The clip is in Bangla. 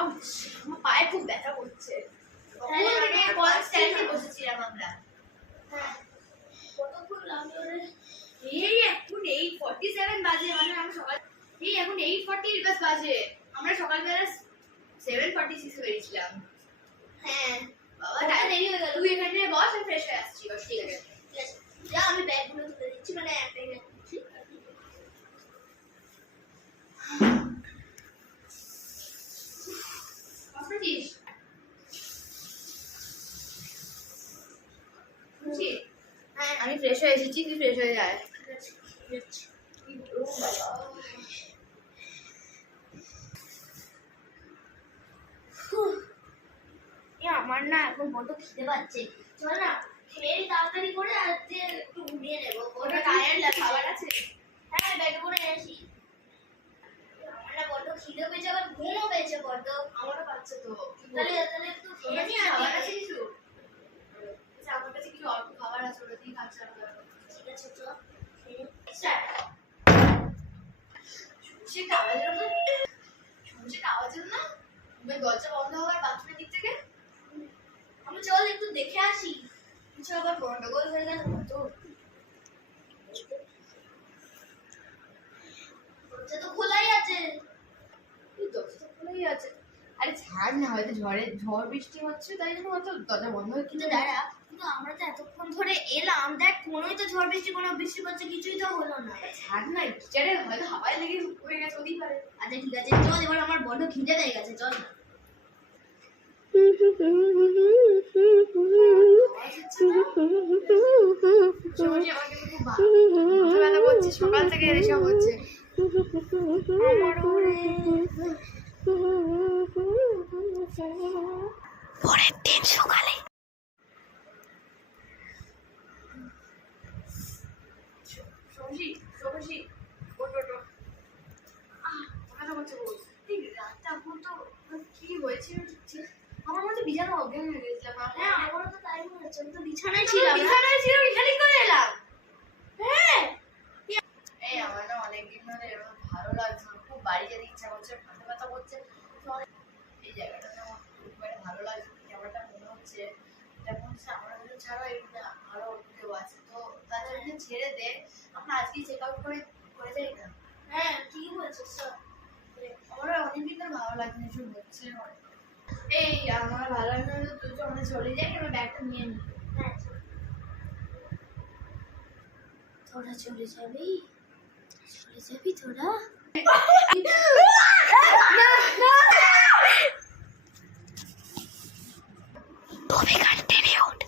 আউচ, আমার পায়ে খুব ব্যথা করছে। মানে কোন স্ট্যান্ডে বসেছিলাম আমরা। হ্যাঁ, কতক্ষণ লাগলো রে? এই এখন 8:47 বাজে, মানে আমরা সকাল এখন 8:40 বাস বাজে। আমরা সকালবেলা 7:46 এ বেরিয়েছিলাম। হ্যাঁ বাবা, তাই দেরি হয়ে গেল। তুই এখানে বস, আমি ফ্রেশ হয়ে আসছি। বস, ঠিক আছে ঠিক আছে। যা, আমি ব্যাগগুলো তুলে দিচ্ছি, মানে একটাই ব্যাগ দিচ্ছি। আমি ফ্রেশ হয়ে এসেছি, তুই ফ্রেশ হয়ে যায়। আমার না এখন বড্ড খিদে পাচ্ছে। চল না খেয়ে তাড়াতাড়ি করে আজকে একটু ঘুমিয়ে নেবো। ওটা টায়ার্ড খাবার আছে? হ্যাঁ, ব্যাগে করে এনেছি। আমার না বড্ড খিদে পেয়েছে, আবার ঘুমও পেয়েছে বড্ড। আমারও পাচ্ছে তো। তাহলে একটু খেয়ে নি। খাবার আছে কিছু? আমার কাছে কিছু অল্প খাবার আছে, ওটা দিয়ে খাচ্ছি। ঠিক আছে, চল সে আওয়াজ না দরজা বন্ধ হওয়ার বাথরুমের দিক থেকে। আমি চল একটু দেখে আসি, কিছু আবার গন্ডগোল হয়ে গেল তো। দরজা তো খোলাই আছে। দরজা তো খোলাই আছে। আরে ছাড় না, হয়তো ঝড় বৃষ্টি হচ্ছে তাই জন্য হয়তো দরজা বন্ধ হয়ে। কিন্তু দাঁড়া, কিন্তু আমরা তো এতক্ষণ ধরে এলাম, দেখ কোনোই তো ঝড় বৃষ্টি, কোনো বৃষ্টি পড়ছে কিছুই তো হলো না। ছাড় না, কিচারে হয়তো হাওয়ায় লেগে হয়ে গেছে, হতেই পারে। আচ্ছা ঠিক আছে, চল এবার, আমার বড্ড খিদে পেয়ে গেছে, চল না। সকাল থেকে এসব হচ্ছে। পরের দিন সকালে কি হয়েছে? আমার মধ্যে বিছানা অজ্ঞান হয়ে গেছিলাম। হ্যাঁ, আমারও তো তাই মনে হচ্ছে। আমি তো বিছানায় ছিলাম। এখানেই করে এলাম। হ্যাঁ, এই আমার না অনেকদিন ধরে ভালো লাগছে, খুব বাড়ি যেতে ইচ্ছা করছে, মাথা ব্যথা করছে। এই জায়গাটাতে আমার খুব ভালো লাগছে। ক্যামেরাটা মনে হচ্ছে আমার ছাড়া এটা আরো কেউ আছে, তো তার জন্য ছেড়ে দে, আমরা আজকেই চেক আউট করে যাই না? হ্যাঁ, কি বলছিস স্যার? আমার অনেকদিন ধরে ভালো লাগছে, এসব হচ্ছে। এই আমার ভালো লাগছে না, তুই তো আমরা চলে যাই, আমার ব্যাগটা নিয়ে নি। হ্যাঁ, তোরা চলে যাবি তোরা? Movie continue.